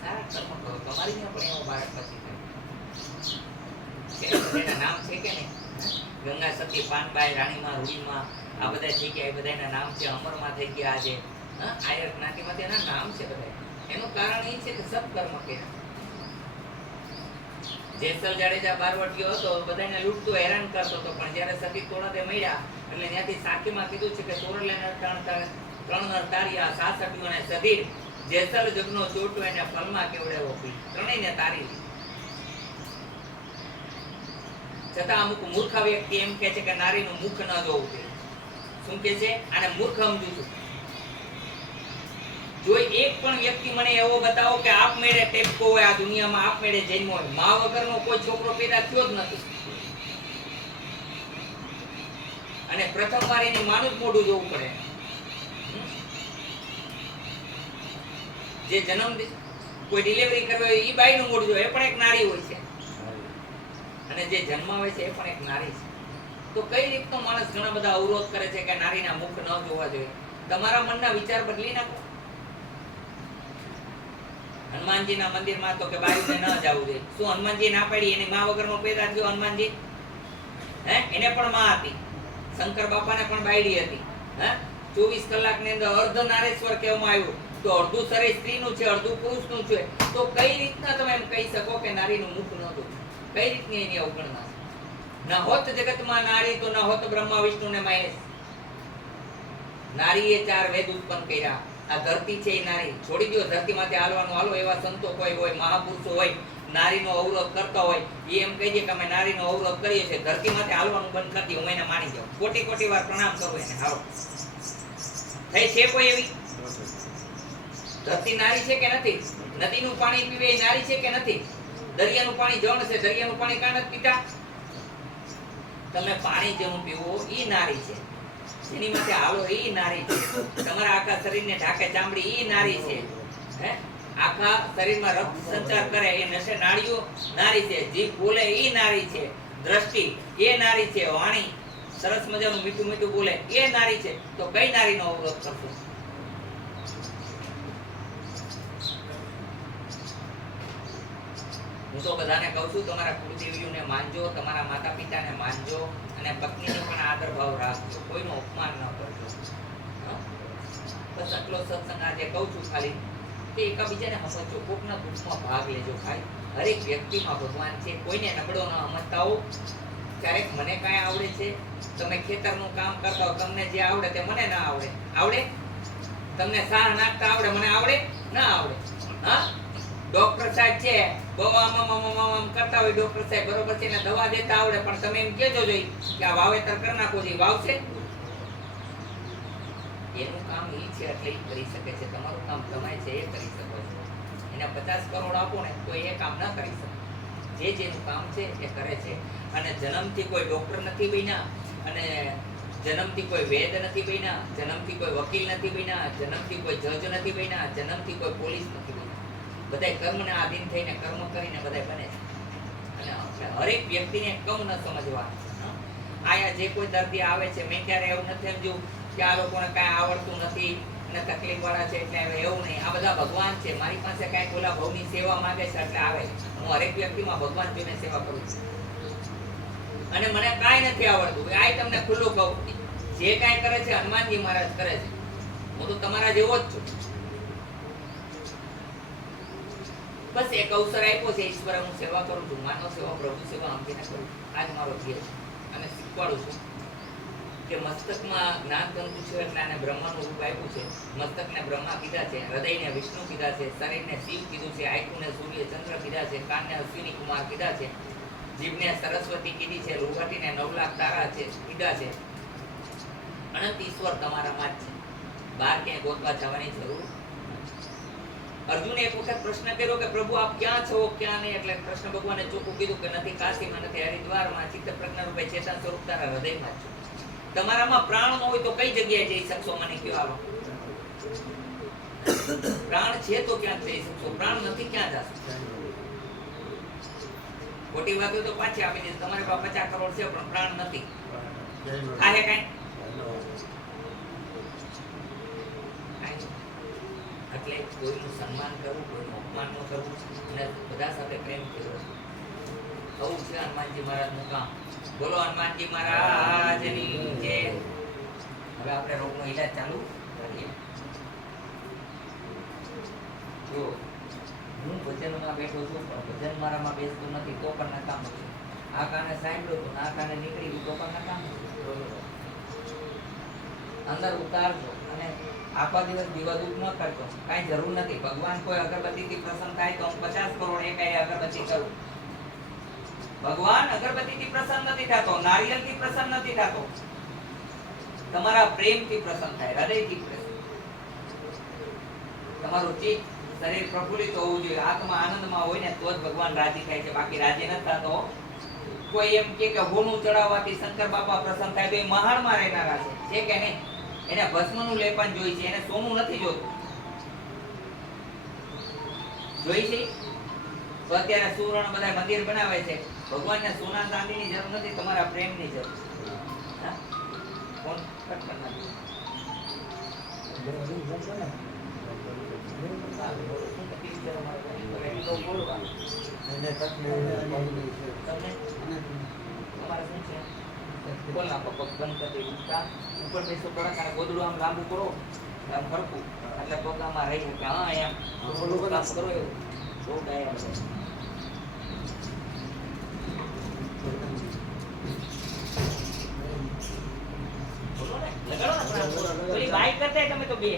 સારા કર્મ કરો, તમારી ને પણ એવો બાળક પછી થાય. એના નામ છે કે નહીં? ગંગા સતી, પાનબાઈ, રાણીમાં, રૂડીમાં, આ બધા થઈ ગયા, એ બધાના નામ છે. અમરમાં થઈ ગયા આજે, આયર જ્ઞાતિમાંથી એના નામ છે બધા. એનું કારણ એ છે કે સત્કર્મ કર્યા. જેસલ જાડેજા બારવટીયો હતો, બધાને લૂંટતો, હેરાન કરતો હતો, પણ જ્યારે સતી તોળાતે મળ્યા એટલે ત્યાંથી સાખીમાં કીધું છે કે તોરલેને ત્રણ તાર્યા, 66 અને સધીર, જેસલ જગનો ચોટો એને ફલમાં કેવડેવો પી, ત્રણેયને તારી લીધી. છતાં અમુક મૂર્ખ વ્યક્તિ એમ કહે છે કે નારીનું મુખ ન જોવું જોઈએ. શું કહે છે? આને મૂર્ખ સમજુ છું. જો એક પણ વ્યક્તિ મને એવો બતાવો કે આપમેળે ટેપકો હોય આ દુનિયામાં, આપમેળે જન્મ હોય, મા વગરનો કોઈ છોકરો પેદા થયો જ નથી, અને પ્રથમ વાર એની માનું જ મોઢું જોવું પડે. જે જન્મ કોઈ ડિલિવરી કરવી હોય એ બાઈનું મોઢું જોવે, એ પણ એક નારી હોય છે, અને જે જન્માવે છે એ પણ એક નારી છે. તો કઈ રીતનો માણસ ઘણા બધા અવરોધ કરે છે કે નારીના મુખ ન જોવા જોઈએ? તમારા મનના વિચાર બદલી નાખો. હનુમાનજીના મંદિરમાં તો કે બાયુને ન જવું જોઈએ. શું હનુમાનજી ના પાડી? એની માં વગરનો પેદા થયો હનુમાનજી, એને પણ માં હતી. શંકર બાપાને પણ બાયડી હતી. 24 કલાકની અંદર અર્ધ નારેશ્વર કહેવામાં આવ્યું, તો અડધું શરીર સ્ત્રીનું છે, અડધું પુરુષનું છે. તો કઈ રીતના તમે એમ કહી શકો કે નારીનું મુખ ન જોવું? કઈ રીતની એની અવગણના છે? ન હોત જગતમાં નારી તો ન હોત બ્રહ્મા વિષ્ણુ ને મહેશ. નારીએ 4 વેદ ઉત્પન્ન કર્યા. આ ધરતી છે એ નારી. છોડી દો ધરતીમાંથી હાલવાનું, હાલો. એવા સંતો કોઈ હોય, મહાપુરુષો હોય, નારીનો અવરોધ કરતા હોય, એ એમ કહી દે કે અમે નારીનો અવરોધ કરીએ છીએ, ધરતીમાંથી હાલવાનું બંધ કરી દે, હું એને માની જાઉં. કોટી વાર પ્રણામ કરું એને. હાલો, થઈ છે કોઈ એવી? ધરતી નારી છે કે નથી? નદીનું પાણી પીવે એ નારી છે કે નથી? દરિયાનું પાણી જળ છે, દરિયાનું પાણી કાં નથી પીતા? તમે પાણી જેવું પીવો ઈ નારી છે, એની માથે હાલો ઈ નારી છે, તમારા આખા શરીરને ઢાકે ચામડી ઈ નારી છે, આખા શરીરમાં રક્ત સંચાર કરે એ નસે નાળીઓ નારી છે, જીભ બોલે ઈ નારી છે, દ્રષ્ટિ એ નારી છે, વાણી સરસ મજાનું મીઠું મીઠું બોલે એ નારી છે. તો કઈ નારીનો અવરોધ કરશો? હું તો બધાને કહું છું, તમારા કુળદેવીઓને માનજો, તમારા માતા પિતાને માનજો, અને પત્નીને પણ આદર ભાવ રાખજો, કોઈનું અપમાન ન કરજો. બસ આટલો સત્સંગ આજે કહું છું ખાલી કે એકબીજાને સમજો, કોકના દુઃખમાં ભાગ લેજો. ખાલી હરેક વ્યક્તિમાં ભગવાન છે, કોઈને નબળો ન સમજતા હો. ક્યારેક મને કાંઈ આવડે છે, તમે ખેતરનું કામ કરતા હો, તમને જે આવડે તે મને ના આવડે. આવડે? તમને સાર નાખતા આવડે, મને આવડે? ના આવડે. હા, ડોક્ટર સાહેબ છે, બહુ આમ કરતા હોય ડોક્ટર સાહેબ, બરોબર છે, એને દવા દેતા આવડે, પણ તમે એમ કહેજો જોઈ કે આ વાવેતર કરી નાખો, જે વાવશે એનું કામ એ છે એટલે એ કરી શકે છે. તમારું કામ તમે છે એ કરી શકો છો. એને 50 કરોડ આપો ને તો એ કામ ના કરી શકે. જેનું કામ છે એ કરે છે. અને જન્મથી કોઈ ડોક્ટર નથી બન્યા, અને જન્મથી કોઈ વેદ નથી બન્યા, જન્મથી કોઈ વકીલ નથી બન્યા, જન્મથી કોઈ જજ નથી બન્યા, જન્મથી કોઈ પોલીસ નથી બન્યા. બધા કર્મને આધીન થઈને કર્મ કરીને બધા બને છે. અને હરેક વ્યક્તિને કમ ન સમજવા. આયા જે કોઈ દર્દી આવે છે, મેં ક્યારે એવું નથી સમજ્યું કે આ લોકોને કાંઈ આવડતું નથી અને તકલીફ વાળા છે એટલે આવે, એવું નહીં. આ બધા ભગવાન છે, મારી પાસે કાંઈક ઓલા ભવની સેવા માંગે છે એટલે આવે. હું હરેક વ્યક્તિમાં ભગવાન જોઈને સેવા કરું છું. અને મને કાંઈ નથી આવડતું, આ તમને ખુલ્લું કહું, જે કાંઈ કરે છે હનુમાનજી મહારાજ કરે છે. હું તો તમારા જેવો જ છું. બસ એક અવસર આપ્યો છે, ઈશ્વર હું સેવા કરું છું, માનવ સેવા, પ્રભુ સેવા સમજીને કરું. આજ મારો ધ્યેય છે. અને શીખવાડું છું કે મસ્તકમાં જ્ઞાન તંતુ છે એટલે આને બ્રહ્માનું રૂપ આપ્યું છે. મસ્તકને બ્રહ્મા કીધા છે, હૃદયને વિષ્ણુ કીધા છે, શરીરને શિવ કીધું છે, આંખને સૂર્ય ચંદ્ર કીધા છે, કાનને અશ્વિની કુમાર કીધા છે, જીભને સરસ્વતી કીધી છે, રૂવાટીને 9 લાખ તારા છે કીધા છે. અનંત ઈશ્વર તમારામાં જ છે, બહાર ક્યાંય ગોતવા જવાની જરૂર. અર્જુને એક વખત પ્રશ્ન કર્યો કે પ્રભુ આપ ક્યાં છો, ક્યાં નહીં? એટલે કૃષ્ણ ભગવાને ચોખ્ખું કીધું કે નથી કાશીમાં, નથી હરિદ્વારમાં, ચિત્ત પ્રજ્ઞા રૂપે ચેતન સ્વરૂપ તારા હૃદયમાં જ છું. તમારામાં પ્રાણ ન હોય તો કઈ જગ્યાએ જઈ શકશો? મને કયો આવો. પ્રાણ છે તો ક્યાં જઈ શકશો? પ્રાણ નથી, ક્યાં જશો? ખોટી વાતો તો પાછી આપી દે. તમારે પાસે 50 કરોડ છે પણ પ્રાણ નથી, આ હે કાંઈ? એટલે કોઈનું સન્માન કરવું, કોઈનું અપમાન ન કરવું અને બધા સાથે પ્રેમથી રહેવું. આવું છે હનુમાનજી મહારાજનું કામ. બોલો હનુમાનજી મહારાજની જય. હવે આપણે રોગનો ઈલાજ ચાલુ કરીએ. જો હું ભજનમાં બેઠો છું પણ ભજન મારામાં બેસતું નથી તો પણ નકામ છું. આ કાને સાંભળ્યું હતું, આ કાને નીકળી ગયું તો પણ નકામ છું. અંદર ઉતારજો અને આખો દિવસ દીવાદૂત ન કરતો, કાંઈ જરૂર નથી. ભગવાન કોઈ અગરબત્તીથી પ્રસન્ન થાય તો હું 50 કરોડ એકાઈ અગરબત્તી કરું. ભગવાન અગરબત્તીથી પ્રસન્ન નથી થતો, નારિયેળથી પ્રસન્ન નથી થતો. તમારા પ્રેમથી પ્રસન્ન થાય, હૃદયથી પ્રસન્ન. તમારું ચિત્ત, શરીર પ્રફુલ્લિત હોવું જોઈએ, આત્મા આનંદમાં હોય ને તો જ ભગવાન રાજી થાય છે. બાકી રાજી નથી થતો. કોઈ એમ કે હોનું ચડાવવાથી શંકર બાપા પ્રસન્ન થાય તો એ મહાણમાં રહેનારા છે કે નહીં? એને ભસ્મનું લેપન જોઈ છે, એને સોનું નથી જોતું. જોઈ છે તો અત્યારે સુવર્ણ બધા મંદિર બનાવે છે. ભગવાનને સોના ચાંદીની જરૂર નથી, તમારા પ્રેમની જરૂર. હા, કોણ કટ કરનાર? બોલ નાખો, પગ બંધ કરી દે. ઉપર બેસો કડક અને ગોદડું આમ લાંબુ કરો, આમ ફરકું એટલે પગ આમાં રહી શકે. હા, એમ કામ કરો એવું બહુ ડાયા છે. બોલો ને, લગાડો ને. બાઈક કરતા તમે તો બે